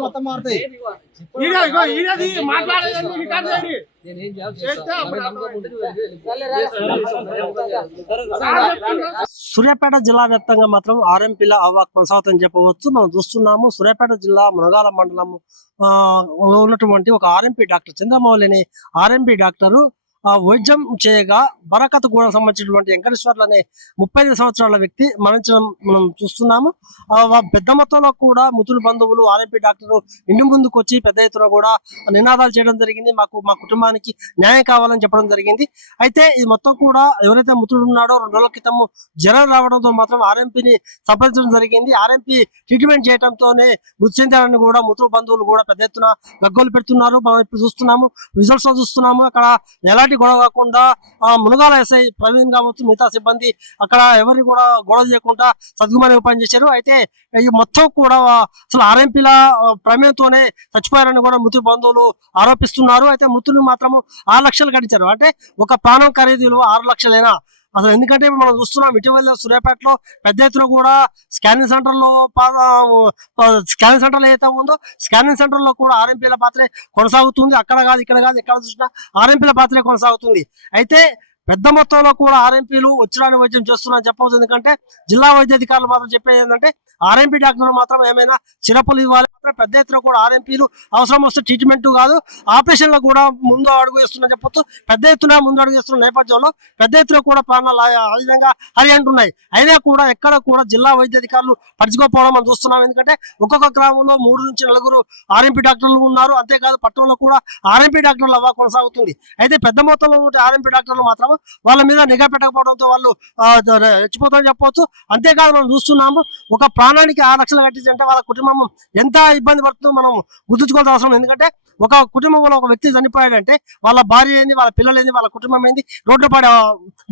మొత్తం మారుతాయి. సూర్యాపేట జిల్లా వ్యాప్తంగా మాత్రం ఆర్ఎంపీల అవాక్ కొనసాగుతుందని చెప్పవచ్చు. మనం చూస్తున్నాము సూర్యాపేట జిల్లా మునగాల మండలం ఉన్నటువంటి ఒక ఆర్ఎంపీ డాక్టర్ చంద్రమౌళి అనే ఆర్ఎంపీ డాక్టరు వైద్యం చేయగా బరకత్ కూడా సంబంధించినటువంటి వెంకటేశ్వర్లు అనే 35 సంవత్సరాల వ్యక్తి మరణించడం మనం చూస్తున్నాము. పెద్ద మొత్తంలో కూడా మృతుల బంధువులు ఆర్ఎంపీ డాక్టర్ ఇంటి ముందుకు వచ్చి పెద్ద ఎత్తున కూడా నినాదాలు చేయడం జరిగింది. మా కుటుంబానికి న్యాయం కావాలని చెప్పడం జరిగింది. అయితే ఇది మొత్తం కూడా ఎవరైతే మృతుడు ఉన్నాడో 2 రోజుల క్రితం జ్వరం రావడంతో మాత్రం ఆర్ఎంపీని సంప్రదించడం జరిగింది. ఆర్ఎంపీ ట్రీట్మెంట్ చేయడంతోనే మృతి చెందారని కూడా మృతుల బంధువులు కూడా పెద్ద ఎత్తున గగ్గోలు పెడుతున్నారు. మనం ఇప్పుడు చూస్తున్నాము, విజువల్స్ లో చూస్తున్నాము. అక్కడ ఎలాంటి గొడవ కాకుండా మునగాల ఎస్ఐ ప్రవీణ్ కావచ్చు, మిగతా సిబ్బంది అక్కడ ఎవరిని కూడా గొడవ చేయకుండా సద్గుమని పనిచేశారు. అయితే ఈ మొత్తం కూడా అసలు ఆర్ఎంపీల ప్రమేయంతోనే చచ్చిపోయారని కూడా మృతుల బంధువులు ఆరోపిస్తున్నారు. అయితే మృతులు మాత్రం 6 లక్షలు కట్టించారు. అంటే ఒక ప్రాణం ఖరీదులు 6 లక్షలైనా అసలు ఎందుకంటే మనం చూస్తున్నాం ఇటీవల సూర్యాపేటలో పెద్ద ఎత్తున కూడా స్కానింగ్ సెంటర్లో ఏదైతే ఉందో స్కానింగ్ సెంటర్ లో కూడా ఆర్ఎంపీల పాత్రే కొనసాగుతుంది. అక్కడ కాదు ఇక్కడ కాదు ఎక్కడ చూసినా ఆర్ఎంపీల పాత్రే కొనసాగుతుంది. అయితే పెద్ద మొత్తంలో కూడా ఆర్ఎంపీలు వచ్చిరాని వైద్యం చేస్తున్నారని చెప్పవచ్చు. ఎందుకంటే జిల్లా వైద్య అధికారులు మాత్రం చెప్పేది ఏంటంటే ఆర్ఎంపీ డాక్టర్లు మాత్రం ఏమైనా చిరపులు ఇవ్వాలి. పెద్ద ఎత్తున కూడా ఆర్ఎంపీలు అవసరం వస్తే ట్రీట్మెంట్ కాదు ఆపరేషన్లో కూడా ముందు అడుగు వేస్తున్నా చెప్పొచ్చు. పెద్ద ఎత్తున ముందు అడుగు వేస్తున్న నేపథ్యంలో పెద్ద ఎత్తున కూడా ప్రాణాలు ఆ విధంగా హరి అంటున్నాయి. అయినా కూడా ఎక్కడ కూడా జిల్లా వైద్య అధికారులు పడుచుకోకపోవడం మనం చూస్తున్నాం. ఎందుకంటే ఒక్కొక్క గ్రామంలో 3 నుంచి 4 ఆర్ఎంపీ డాక్టర్లు ఉన్నారు. అంతేకాదు పట్టణంలో కూడా ఆర్ఎంపీ డాక్టర్లు అవ్వ కొనసాగుతుంది. అయితే పెద్ద మొత్తంలో ఉంటే ఆర్ఎంపీ డాక్టర్లు మాత్రం వాళ్ళ మీద నిఘా పెట్టకపోవడంతో వాళ్ళు రెచ్చిపోతారని చెప్పవచ్చు. అంతేకాదు మనం చూస్తున్నాము ఒక ప్రాణానికి 6 లక్షలు కట్టించంటే వాళ్ళ కుటుంబం ఎంత ఇబ్బంది పడుతుందో మనం గుర్తుంచుకోవాల్సిన అవసరం. ఎందుకంటే ఒక కుటుంబంలో ఒక వ్యక్తి చనిపోయాడంటే వాళ్ళ భార్య ఏంది, వాళ్ళ పిల్లలు ఏంది, వాళ్ళ కుటుంబం ఏంది రోడ్డు పడే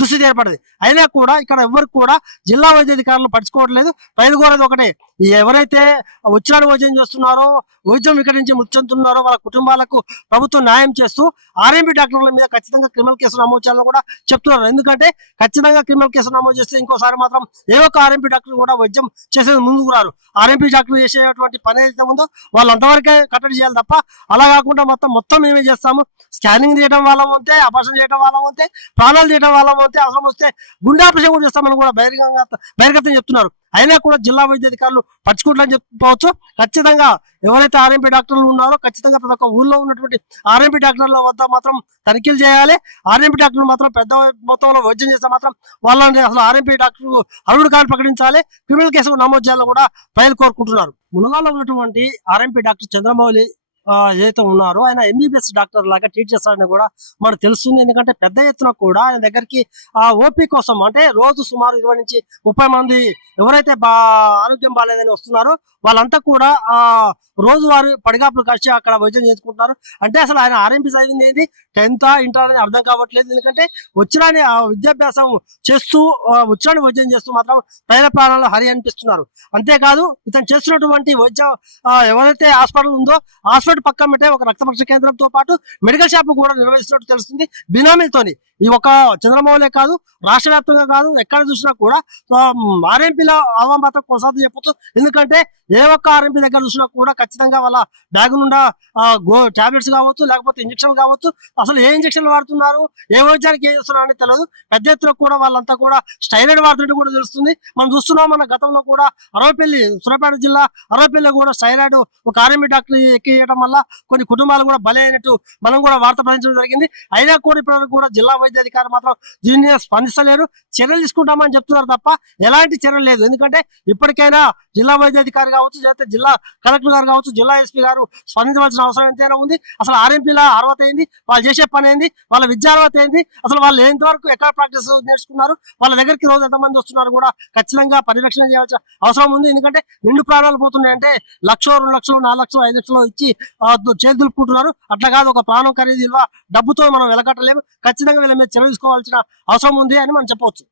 దుస్థితి ఏర్పడింది. అయినా కూడా ఇక్కడ ఎవరికి కూడా జిల్లా వైద్య అధికారులు పట్టించుకోవట్లేదు. రైలు కోరేది ఒకటే, ఎవరైతే ఉచ్చారణ వైద్యం చేస్తున్నారో వైద్యం వికటించి మృతి చెందుతున్నారో వాళ్ళ కుటుంబాలకు ప్రభుత్వం న్యాయం చేస్తూ ఆర్ఎంపీ డాక్టర్ల మీద ఖచ్చితంగా క్రిమినల్ కేసులు నమోదు చేయాలని కూడా చెప్తున్నారు. ఎందుకంటే ఖచ్చితంగా క్రిమినల్ కేసులు నమోదు చేస్తే ఇంకోసారి మాత్రం ఏ ఒక్క ఆర్ఎంపీ డాక్టర్ కూడా వైద్యం చేసేది ముందుకు రారు. ఆర్ఎంపీ డాక్టర్ చేసేటువంటి పని ఏదైతే ఉందో వాళ్ళు అంతవరకే కట్టడి చేయాలి తప్ప అలా కాకుండా మొత్తం మేమే చేస్తాము, స్కానింగ్ చేయడం వాళ్ళం అంతే, ఆపరేషన్ చేయడం వాళ్ళం అంతే, ప్రాణాలు చేయడం వాళ్ళం అంతే, అవసరం వస్తే గుండె ఆపరేషన్ కూడా చేస్తామని కూడా బహిర్గతం చెప్తున్నారు. అయినా కూడా జిల్లా వైద్య అధికారులు పట్టుకుంటారని చెప్పవచ్చు. ఖచ్చితంగా ఎవరైతే ఆర్ఎంపీ డాక్టర్లు ఉన్నారో ఖచ్చితంగా ప్రతి ఒక్క ఊళ్ళో ఉన్నటువంటి ఆర్ఎంపీ డాక్టర్ల వద్ద మాత్రం తనిఖీలు చేయాలి. ఆర్ఎంపీ డాక్టర్లు మాత్రం పెద్ద మొత్తంలో వైద్యం చేస్తే మాత్రం వాళ్ళని అసలు ఆర్ఎంపీ డాక్టర్ అర్హుడు కాని ప్రకటించాలి, క్రిమినల్ కేసులు నమోదు చేయాలని కూడా ప్రజలు కోరుకుంటున్నారు. మునగాలో ఉన్నటువంటి ఆర్ఎంపీ డాక్టర్ చంద్రమౌళి ఏదైతే ఉన్నారో ఆయన ఎంబీబీఎస్ డాక్టర్ లాగా ట్రీట్ చేస్తారని కూడా మనకు తెలుస్తుంది. ఎందుకంటే పెద్ద ఎత్తున కూడా ఆయన దగ్గరికి ఓపీ కోసం అంటే రోజు సుమారు 20 నుంచి 30 మంది ఎవరైతే ఆరోగ్యం బాగాలేదని వస్తున్నారో వాళ్ళంతా కూడా రోజువారీ పడిగాపులు కాచి అక్కడ వైద్యం చేసుకుంటున్నారు. అంటే అసలు ఆయన ఆర్ఎంపీ చదివింది ఏంది, 10th ఇంటర్ అని అర్థం కావట్లేదు. ఎందుకంటే వచ్చిరాని విద్యాభ్యాసం చేస్తూ వచ్చిరాని వైద్యం చేస్తూ మాత్రం ప్రజల ప్రాణాలు హరి అనిపిస్తున్నారు. అంతేకాదు ఇతను చేస్తున్నటువంటి వైద్యం ఎవరైతే హాస్పిటల్ ఉందో హాస్పిటల్ పక్కన ఒక రక్త పరీక్ష కేంద్రంతో పాటు మెడికల్ షాప్ కూడా నిర్వహిస్తున్నట్టు తెలుస్తుంది బినామీలతోని. ఈ ఒక చంద్రమౌళే కాదు రాష్ట్ర వ్యాప్తంగా కాదు ఎక్కడ చూసినా కూడా ఆర్ఎంపీల ఆహ్వానం మాత్రం కొనసాగుతూ చెప్పొచ్చు. ఎందుకంటే ఏ ఒక్క ఆర్ఎంపీ దగ్గర చూసినా కూడా ఖచ్చితంగా వాళ్ళ బ్యాగ్ నుండా టాబ్లెట్స్ కావచ్చు లేకపోతే ఇంజక్షన్లు కావచ్చు, అసలు ఏ ఇంజక్షన్లు వాడుతున్నారు ఏ వైద్యానికి ఏం చేస్తున్నారు అనేది తెలియదు. పెద్ద ఎత్తున కూడా వాళ్ళంతా కూడా స్టైరాయిడ్ వాడుతున్నట్టు కూడా తెలుస్తుంది. మనం చూస్తున్నాం మన గతంలో కూడా అరవపల్లి సూర్యాపేట జిల్లా అరవపల్లిలో కూడా స్టైరాయిడ్ ఒక ఆర్ఎంపీ డాక్టర్ ఎక్కియడం వల్ల కొన్ని కుటుంబాలు కూడా బలి అయినట్టు మనం కూడా వార్త ప్రకటించడం జరిగింది. అయినా కూడా ఇప్పటివరకు కూడా జిల్లా వైద్య అధికారి మాత్రం దీన్ని స్పందిస్తలేరు. చర్యలు తీసుకుంటామని చెప్తున్నారు తప్ప ఎలాంటి చర్యలు లేదు. ఎందుకంటే ఇప్పటికైనా జిల్లా వైద్య అధికారి కావచ్చు, లేకపోతే జిల్లా కలెక్టర్ గారు కావచ్చు, జిల్లా ఎస్పీ గారు స్పందించవలసిన అవసరం ఎంతైనా ఉంది. అసలు ఆర్ఎంపీల అర్హత ఏంది, వాళ్ళు చేసే పని ఏంది, వాళ్ళ విద్యార్హత ఏంది, అసలు వాళ్ళు ఎంతవరకు ఎక్కడ ప్రాక్టీస్ నేర్చుకున్నారు, వాళ్ళ దగ్గరికి రోజు ఎంతమంది వస్తున్నారు కూడా ఖచ్చితంగా పర్యవేక్షణ చేయాల్సిన అవసరం ఉంది. ఎందుకంటే నిండు ప్రాణాలు పోతున్నాయంటే 1,00,000, 2,00,000, 4,00,000, 5,00,000 ఇచ్చి చేతులు దులుపుకుంటున్నారు. అట్లా కాదు, ఒక ప్రాణం ఖరీదు డబ్బుతో మనం వెలకట్టలేము. ఖచ్చితంగా వీళ్ళ మీద చర్య తీసుకోవాల్సిన అవసరం ఉంది అని మనం చెప్పవచ్చు.